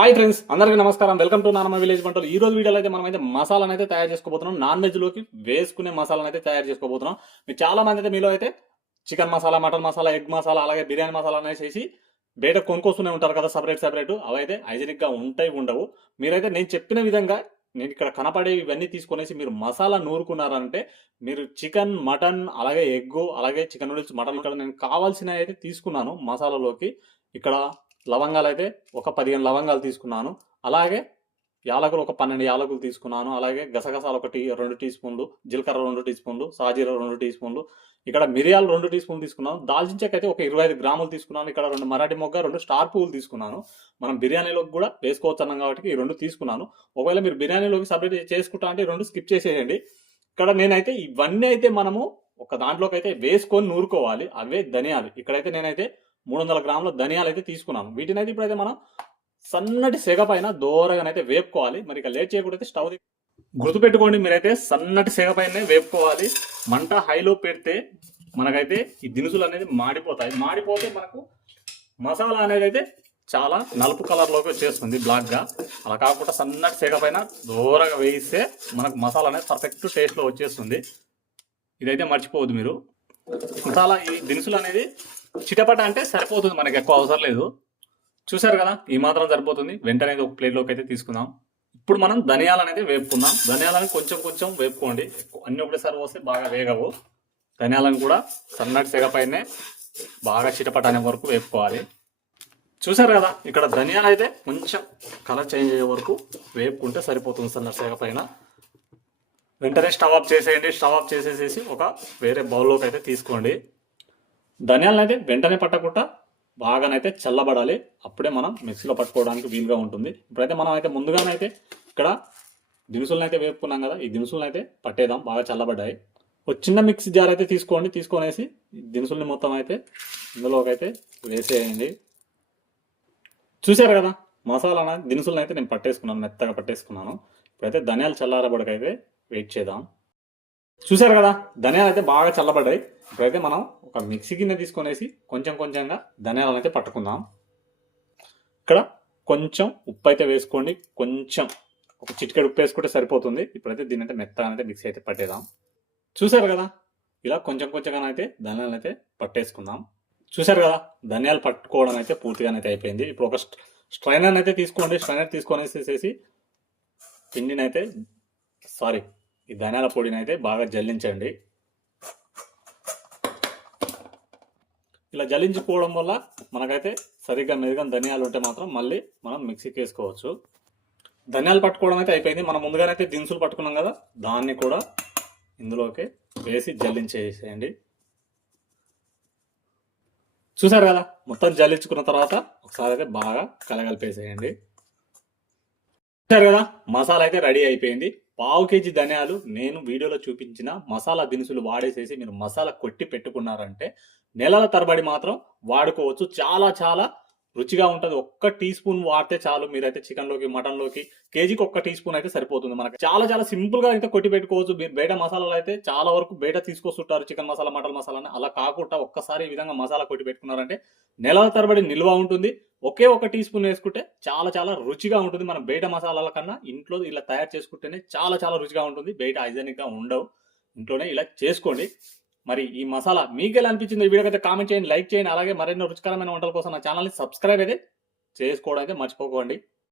Hi friends, అందరికీ నమస్కారం. Welcome to నానమ్మ విలేజ్ వంటలు. ఈ రోజు వీడియోలో అయితే మనం అయితే మసాలాను అయితే తయారు చేసుకోబోతున్నాం. నాన్ వెజ్ లోకి వేసుకునే మసాలాను అయితే తయారు చేసుకోబోతున్నాం. మీరు చాలా మంది అయితే మీలో అయితే chicken masala, mutton masala, egg masala, అలాగే బిర్యానీ మసాలా అనేసి బయట కొనుక్కొస్తూనే ఉంటారు కదా, సపరేట్. అవి అయితే హైజీనిక్ గా ఉంటాయి ఉండవు. మీరైతే నేను చెప్పిన విధంగా నేను ఇక్కడ కనపడే ఇవన్నీ తీసుకునేసి మీరు మసాలా నూరుకున్నారంటే మీరు చికెన్, మటన్, అలాగే ఎగ్, అలాగే చికెన్ నూడిల్స్, మటన్ ఇక్కడ నేను కావాల్సిన అయితే తీసుకున్నాను మసాలాలోకి. ఇక్కడ లవంగాలు అయితే ఒక 15 లవంగాలు తీసుకున్నాను. అలాగే యాలకులు ఒక 12 యాలకులు తీసుకున్నాను. అలాగే గసగసాలు ఒక 2 టీ స్పూన్లు, జీలకర్ర 2 టీ స్పూన్లు, సాజీర 2 టీ స్పూన్లు, ఇక్కడ మిరియాలు 2 టీ స్పూన్లు తీసుకున్నాను. దాల్చిన చెక్క అయితే ఒక 25 గ్రాములు తీసుకున్నాను. ఇక్కడ 2 మరాఠీ మొగ్గ, 2 స్టార్ పువ్వులు తీసుకున్నాను. మనం బిర్యానీలోకి కూడా వేసుకోవచ్చు అన్నాం కాబట్టి ఈ 2 తీసుకున్నాను. ఒకవేళ మీరు బిర్యానీలోకి సపరేట్ చేసుకుంటా అంటే ఈ 2 స్కిప్ చేసేయండి. ఇక్కడ నేనైతే ఇవన్నీ అయితే మనము ఒక దాంట్లోకి అయితే వేసుకొని నూరుకోవాలి. అవే ధనియాలు. ఇక్కడైతే నేనైతే 300 గ్రాముల ధనియాలు అయితే తీసుకున్నాను. వీటిని అయితే ఇప్పుడైతే మనం సన్నటి సెగ పైన దోరగానైతే వేపుకోవాలి. మరి ఇక లేట్ చేయకూడదు, స్టవ్ గుర్తుపెట్టుకోండి, మీరైతే సన్నటి సెగ పైన వేపుకోవాలి. మంట హైలో పెడితే మనకైతే ఈ దినుసులు అనేది మాడిపోతాయి. మాడిపోతే మనకు మసాలా అనేది అయితే చాలా నలుపు కలర్లోకి వచ్చేస్తుంది, బ్లాక్గా. అలా కాకుండా సన్నటి సెగ పైన దూరగా వేయిస్తే మనకు మసాలా అనేది పర్ఫెక్ట్ టేస్ట్లో వచ్చేస్తుంది. ఇదైతే మర్చిపోవద్దు మీరు. మసాలా ఈ దినుసులు అనేది చిటపట అంటే సరిపోతుంది, మనకి ఎక్కువ అవసరం లేదు. చూసారు కదా, ఈ మాత్రం సరిపోతుంది. వెంటనే ఒక ప్లేట్లోకి అయితే తీసుకుందాం. ఇప్పుడు మనం ధనియాలు అనేది వేపుకుందాం. ధనియాలను కొంచెం వేపుకోండి, అన్ని ఒకటేసారి పోస్తే బాగా వేగవు. ధనియాలను కూడా సన్నటి సెగ పైనే బాగా చిటపట అనే వరకు వేపుకోవాలి. చూసారు కదా, ఇక్కడ ధనియాలు అయితే కొంచెం కలర్ చేంజ్ అయ్యే వరకు వేపుకుంటే సరిపోతుంది సన్నటి సెగ పైన. వెంటనే స్టవ్ ఆఫ్ చేసేయండి. స్టవ్ ఆఫ్ చేసేసేసి ఒక వేరే బౌల్లోకి అయితే తీసుకోండి. ధనియాలను అయితే వెంటనే పట్టకుండా బాగానైతే చల్లబడాలి. అప్పుడే మనం మిక్సీలో పట్టుకోవడానికి వీలుగా ఉంటుంది. ఇప్పుడైతే మనం అయితే ముందుగానైతే ఇక్కడ దినుసులను అయితే వేపుకున్నాం కదా, ఈ దినుసులను అయితే పట్టేద్దాం. బాగా చల్లబడ్డాయి. ఒక చిన్న మిక్సీ జార్ అయితే తీసుకొనేసి దినుసుల్ని మొత్తం అయితే ఇందులోకి అయితే వేసేయండి. చూసారు కదా, మసాలా దినుసులను అయితే నేను పట్టేసుకున్నాను, మెత్తగా పట్టేసుకున్నాను. ఇప్పుడైతే ధనియాలు చల్లారబడకైతే వెయిట్ చేద్దాం. చూసారు కదా, ధనియాలు అయితే బాగా చల్లబడ్డాయి. ఇప్పుడైతే మనం ఒక మిక్సీ గిన్నె తీసుకొనేసి కొంచెంగా ధనియాలను అయితే పట్టుకుందాం. ఇక్కడ కొంచెం ఉప్పు అయితే వేసుకోండి. కొంచెం ఒక చిటికెడు ఉప్పు వేసుకుంటే సరిపోతుంది. ఇప్పుడైతే దీని అయితే మెత్తగా అయితే మిక్సీ అయితే పట్టేద్దాం. చూసారు కదా, ఇలా కొంచెంగా అయితే ధనియాలను అయితే పట్టేసుకుందాం. చూసారు కదా, ధనియాలు పట్టుకోవడం అయితే పూర్తిగానైతే అయిపోయింది. ఇప్పుడు ఒక స్ట్రైనర్ అయితే తీసుకోండి. స్ట్రైనర్ తీసుకొనేసేసి పిండినైతే ఈ ధనియాల పొడిని అయితే బాగా జల్లించండి. ఇలా జల్లించుకోవడం వల్ల మనకైతే సరిగ్గా మెరుగని ధనియాలు ఉంటే మాత్రం మళ్ళీ మనం మిక్సీకి వేసుకోవచ్చు. ధనియాలు పట్టుకోవడం అయితే అయిపోయింది. మనం ముందుగానైతే దినుసులు పట్టుకున్నాం కదా, దాన్ని కూడా ఇందులోకి వేసి జల్లించేసేయండి. చూసారు కదా, మొత్తం జల్లించుకున్న తర్వాత ఒకసారి అయితే బాగా కలగలిపేసేయండి. చూసారు కదా, మసాలా అయితే రెడీ అయిపోయింది. 1/2 కేజీ ధనియాలు నేను వీడియోలో చూపించిన మసాలా దినుసులు వాడేసేసి మీరు మసాలా కొట్టి పెట్టుకున్నారంటే నెలల తరబడి మాత్రం వాడుకోవచ్చు. చాలా రుచిగా ఉంటుంది. 1 టీ స్పూన్ వాడితే చాలు. మీరైతే చికెన్లోకి, మటన్లోకి కేజీకి 1 టీ స్పూన్ అయితే సరిపోతుంది. మనకి చాలా సింపుల్ గా అయితే కొట్టి పెట్టుకోవచ్చు. మీరు బయట మసాలాలు అయితే చాలా వరకు బయట తీసుకొస్తుంటారు, చికెన్ మసాలా, మటన్ మసాలా అని. అలా కాకుండా ఒక్కసారి ఈ విధంగా మసాలా కొట్టి పెట్టుకున్నారంటే నెలల తరబడి నిల్వ ఉంటుంది. ఒకే 1 టీ స్పూన్ వేసుకుంటే చాలా రుచిగా ఉంటుంది. మనం బయట మసాలాల కన్నా ఇంట్లో ఇలా తయారు చేసుకుంటేనే చాలా రుచిగా ఉంటుంది. బయట హైజెనిక్ గా ఉండవు. ఇంట్లోనే ఇలా చేసుకోండి. మరి ఈ మసాలా మీకు ఎలా అనిపించింది? ఈ వీడియోకి అయితే కామెంట్ చేయండి, లైక్ చేయండి. అలాగే మరెన్నో రుచికరమైన వంటల కోసం నా ఛానల్ని సబ్స్క్రైబ్ అయితే చేసుకోవడం అయితే మర్చిపోకండి.